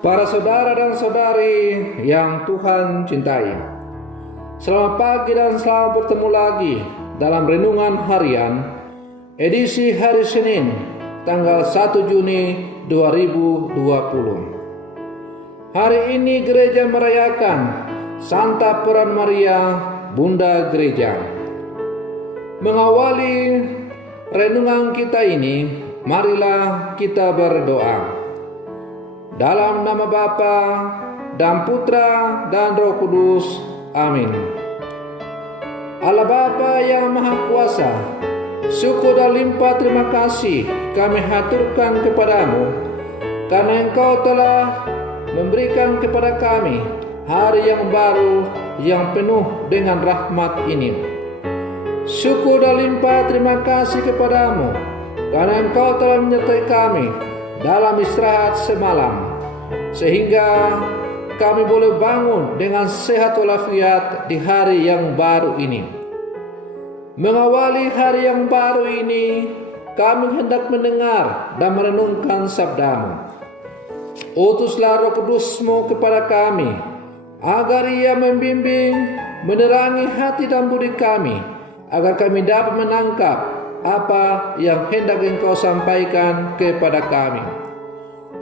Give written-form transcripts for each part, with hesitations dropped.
Para saudara dan saudari yang Tuhan cintai, selamat pagi dan selamat bertemu lagi dalam Renungan Harian edisi hari Senin tanggal 1 Juni 2020. Hari ini gereja merayakan Santa Peran Maria, Bunda Gereja. Mengawali renungan kita ini, marilah kita berdoa. Dalam nama Bapa dan Putra dan Roh Kudus. Amin. Allah Bapa yang Maha Kuasa, syukur dan limpah terima kasih kami haturkan kepadamu, karena Engkau telah memberikan kepada kami hari yang baru yang penuh dengan rahmat ini. Syukur dan limpah terima kasih kepadamu, karena Engkau telah menyertai kami dalam istirahat semalam, sehingga kami boleh bangun dengan sehat walafiat di hari yang baru ini. Mengawali hari yang baru ini, kami hendak mendengar dan merenungkan sabda-Mu. Utuslah Roh Kudus-Mu kepada kami, agar Ia membimbing, menerangi hati dan budi kami, agar kami dapat menangkap apa yang hendak Engkau sampaikan kepada kami.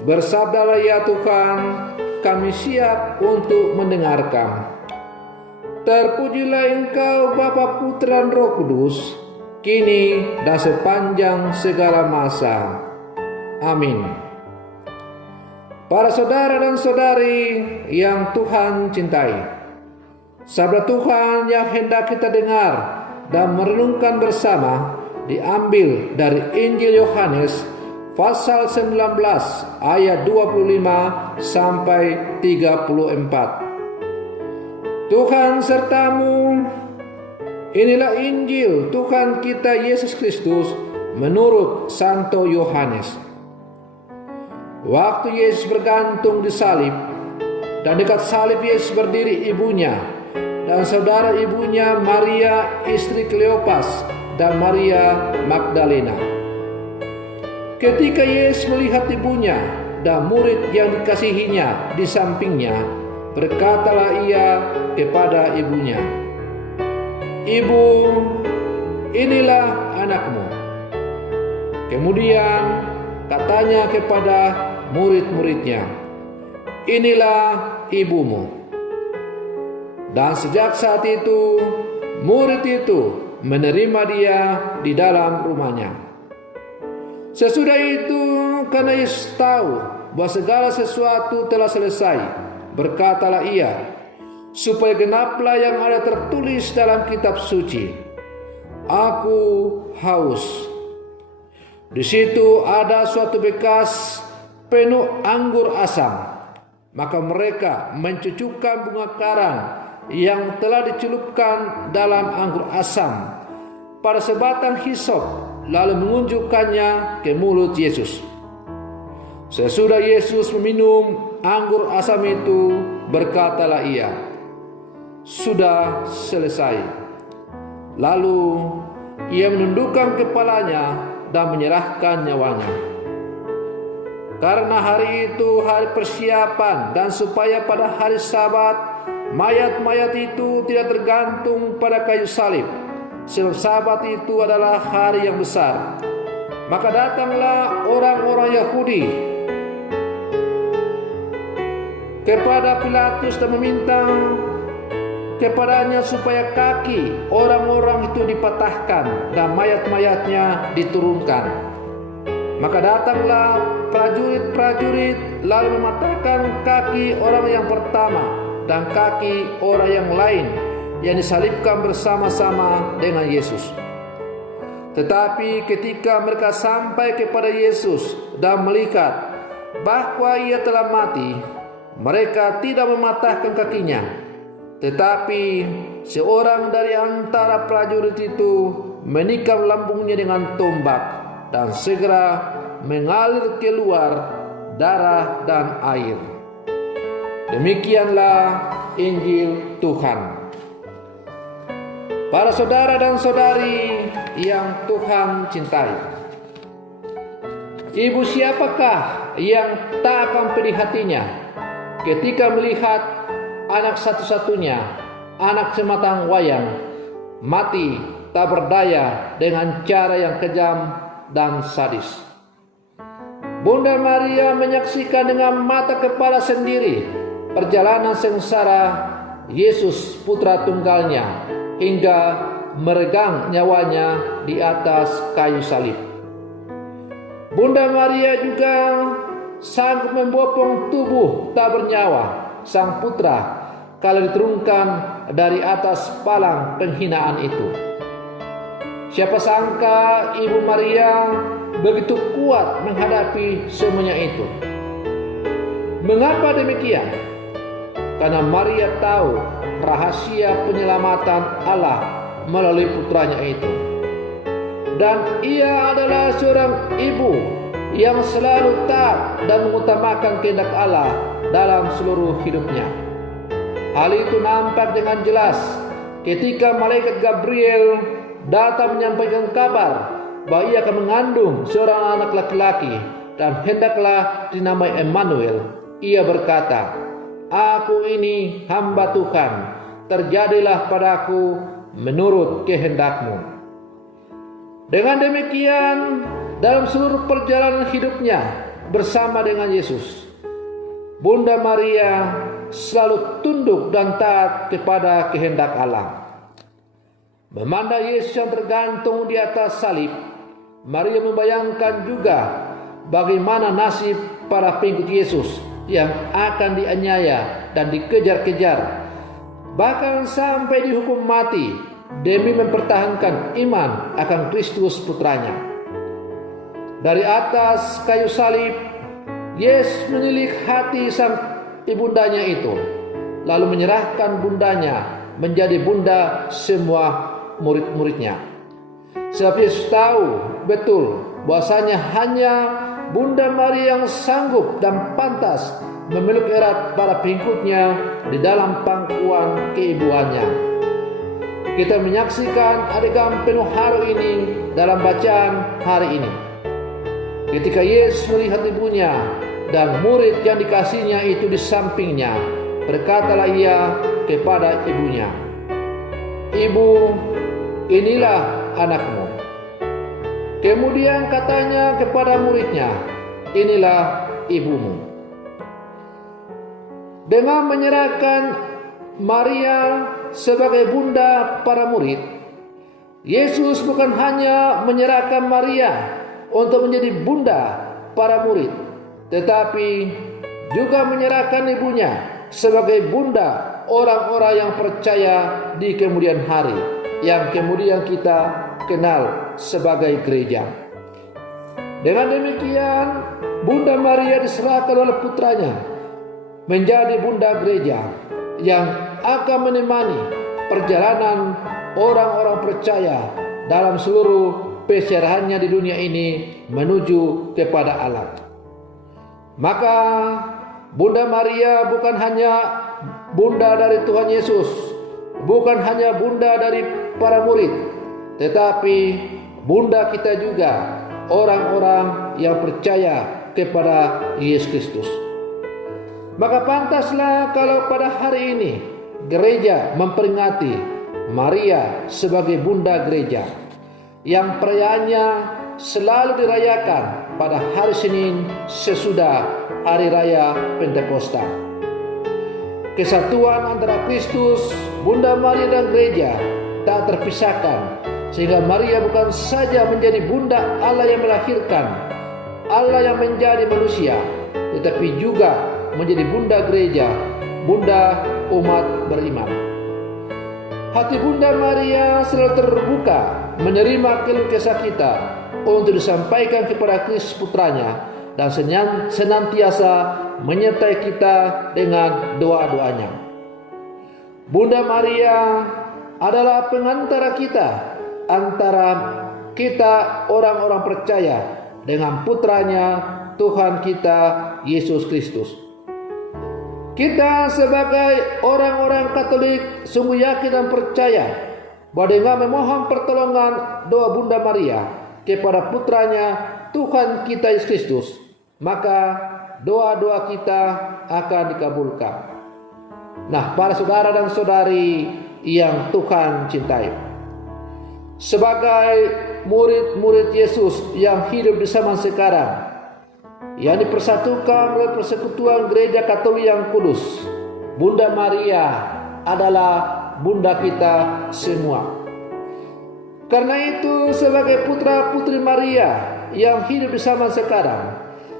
Bersabdalah ya Tuhan, kami siap untuk mendengarkan. Terpujilah Engkau Bapa, Putra dan Roh Kudus, kini dan sepanjang segala masa. Amin. Para saudara dan saudari yang Tuhan cintai, sabda Tuhan yang hendak kita dengar dan merenungkan bersama diambil dari Injil Yohanes pasal 19 ayat 25 sampai 34. Tuhan sertamu. Inilah Injil Tuhan kita Yesus Kristus menurut Santo Yohanes. Waktu Yesus bergantung di salib, dan dekat salib Yesus berdiri ibunya dan saudara ibunya Maria istri Kleopas dan Maria Magdalena. Ketika Yesus melihat ibunya dan murid yang dikasihinya di sampingnya, berkatalah ia kepada ibunya, "Ibu, inilah anakmu." Kemudian katanya kepada murid-muridnya, "Inilah ibumu." Dan sejak saat itu, murid itu menerima dia di dalam rumahnya. Sesudah itu, karena Yesus tahu bahwa segala sesuatu telah selesai, berkatalah ia, supaya genaplah yang ada tertulis dalam kitab suci, "Aku haus." Di situ ada suatu bekas penuh anggur asam. Maka mereka mencucukkan bunga karang yang telah dicelupkan dalam anggur asam pada sebatang hisop, lalu mengunjukkannya ke mulut Yesus. Sesudah Yesus meminum anggur asam itu, berkatalah ia, "Sudah selesai." Lalu ia menundukkan kepalanya dan menyerahkan nyawanya. Karena hari itu hari persiapan, dan supaya pada hari Sabat mayat-mayat itu tidak tergantung pada kayu salib, sebab Sabat itu adalah hari yang besar. Maka datanglah orang-orang Yahudi kepada Pilatus dan meminta kepadanya supaya kaki orang-orang itu dipatahkan dan mayat-mayatnya diturunkan. Maka datanglah prajurit-prajurit lalu mematahkan kaki orang yang pertama dan kaki orang yang lain yang disalibkan bersama-sama dengan Yesus. Tetapi ketika mereka sampai kepada Yesus dan melihat bahwa ia telah mati, mereka tidak mematahkan kakinya. Tetapi seorang dari antara prajurit itu menikam lambungnya dengan tombak, dan segera mengalir keluar darah dan air. Demikianlah Injil Tuhan. Para saudara dan saudari yang Tuhan cintai, ibu siapakah yang tak akan pedih hatinya ketika melihat anak satu-satunya, anak sematang wayang, mati tak berdaya dengan cara yang kejam dan sadis. Bunda Maria menyaksikan dengan mata kepala sendiri perjalanan sengsara Yesus putra tunggalnya hingga meregang nyawanya di atas kayu salib. Bunda Maria juga sanggup membopong tubuh tak bernyawa sang putra kalau diturunkan dari atas palang penghinaan itu. Siapa sangka Ibu Maria begitu kuat menghadapi semuanya itu. Mengapa demikian? Karena Maria tahu rahasia penyelamatan Allah melalui putranya itu. Dan ia adalah seorang ibu yang selalu taat dan mengutamakan kehendak Allah dalam seluruh hidupnya. Hal itu nampak dengan jelas ketika malaikat Gabriel datang menyampaikan kabar bahwa ia akan mengandung seorang anak laki-laki dan hendaklah dinamai Emmanuel. Ia berkata, "Aku ini hamba Tuhan, terjadilah padaku menurut kehendak-Mu." Dengan demikian, dalam seluruh perjalanan hidupnya bersama dengan Yesus, Bunda Maria selalu tunduk dan taat kepada kehendak Allah. Memandang Yesus yang tergantung di atas salib, Maria membayangkan juga bagaimana nasib para pengikut Yesus yang akan dianiaya dan dikejar-kejar, bahkan sampai dihukum mati demi mempertahankan iman akan Kristus putranya. Dari atas kayu salib, Yesus menilik hati sang ibundanya itu, lalu menyerahkan bundanya menjadi bunda semua murid-muridnya. Sebab Yesus tahu betul bahwasanya hanya Bunda Maria yang sanggup dan pantas memeluk erat para pengikutnya di dalam pangkuan keibuannya. Kita menyaksikan adegan penuh haru ini dalam bacaan hari ini. Ketika Yesus melihat ibunya dan murid yang dikasihnya itu di sampingnya, berkatalah ia kepada ibunya, "Ibu, inilah anakmu." Kemudian katanya kepada muridnya, "Inilah ibumu." Dengan menyerahkan Maria sebagai bunda para murid, Yesus bukan hanya menyerahkan Maria untuk menjadi bunda para murid, tetapi juga menyerahkan ibunya sebagai bunda orang-orang yang percaya di kemudian hari, yang kemudian kita kenal sebagai gereja. Dengan demikian, Bunda Maria diserahkan oleh putranya menjadi bunda gereja yang akan menemani perjalanan orang-orang percaya dalam seluruh pesyarahannya di dunia ini menuju kepada Allah. Maka Bunda Maria bukan hanya bunda dari Tuhan Yesus, bukan hanya bunda dari para murid, tetapi bunda kita juga, orang-orang yang percaya kepada Yesus Kristus. Maka pantaslah kalau pada hari ini gereja memperingati Maria sebagai bunda gereja, yang perayaannya selalu dirayakan pada hari Senin sesudah hari raya Pentakosta. Kesatuan antara Kristus, Bunda Maria dan gereja tak terpisahkan, sehingga Maria bukan saja menjadi bunda Allah yang melahirkan, Allah yang menjadi manusia, tetapi juga menjadi bunda gereja, bunda umat beriman. Hati Bunda Maria selalu terbuka menerima keluh kesah kita untuk disampaikan kepada Kristus putranya, dan senantiasa menyertai kita dengan doa-doanya. Bunda Maria adalah pengantara kita antara kita orang-orang percaya dengan putranya Tuhan kita Yesus Kristus. Kita sebagai orang-orang Katolik sungguh yakin dan percaya bahwa dengan memohon pertolongan doa Bunda Maria kepada putranya Tuhan kita Yesus Kristus, maka doa-doa kita akan dikabulkan. Nah, para saudara dan saudari yang Tuhan cintai, sebagai murid-murid Yesus yang hidup di zaman sekarang, yang dipersatukan oleh persekutuan Gereja Katolik yang kudus, Bunda Maria adalah bunda kita semua. Karena itu, sebagai putra-putri Maria yang hidup di zaman sekarang,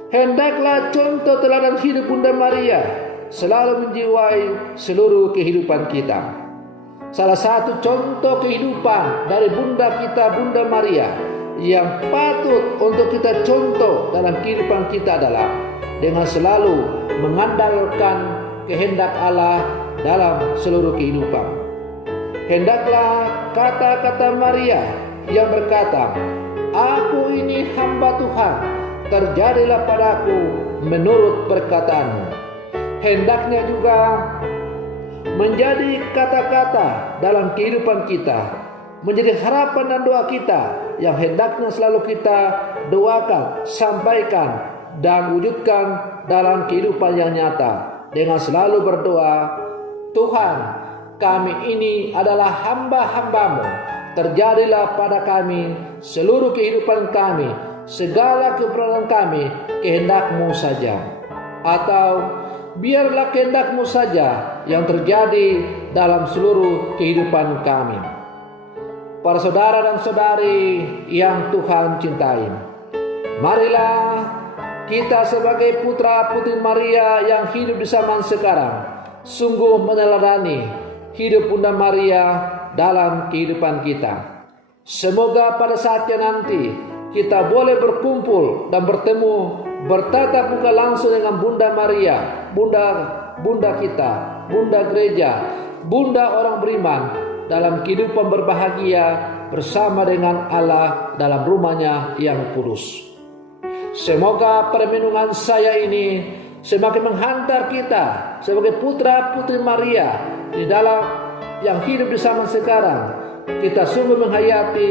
hendaklah contoh teladan hidup Bunda Maria selalu menjiwai seluruh kehidupan kita. Salah satu contoh kehidupan dari bunda kita, Bunda Maria, yang patut untuk kita contoh dalam kehidupan kita adalah dengan selalu mengandalkan kehendak Allah dalam seluruh kehidupan. Hendaklah kata-kata Maria yang berkata, "Aku ini hamba Tuhan, terjadilah padaku menurut perkataanmu." Hendaknya juga menjadi kata-kata dalam kehidupan kita, menjadi harapan dan doa kita yang hendaknya selalu kita doakan, sampaikan, dan wujudkan dalam kehidupan yang nyata dengan selalu berdoa, "Tuhan, kami ini adalah hamba-hambamu, terjadilah pada kami seluruh kehidupan kami, segala keberadaan kami, kehendak-Mu saja." Atau, "Biarlah kehendak-Mu saja yang terjadi dalam seluruh kehidupan kami." Para saudara dan saudari yang Tuhan cintai, marilah kita sebagai putra-putri Maria yang hidup di zaman sekarang sungguh meneladani hidup Bunda Maria dalam kehidupan kita. Semoga pada saatnya nanti kita boleh berkumpul dan bertemu, bertatap muka langsung dengan Bunda Maria, Bunda kita, Bunda Gereja, Bunda orang beriman, dalam kehidupan berbahagia bersama dengan Allah dalam rumahnya yang kudus. Semoga permenungan saya ini semakin menghantar kita sebagai putra-putri Maria di dalam yang hidup di zaman sekarang. Kita sungguh menghayati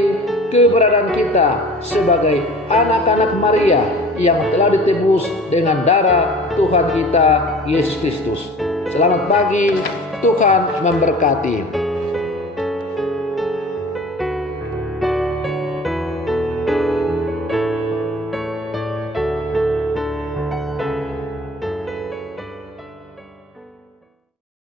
keberadaan kita sebagai anak-anak Maria yang telah ditebus dengan darah Tuhan kita Yesus Kristus. Selamat pagi, Tuhan memberkati.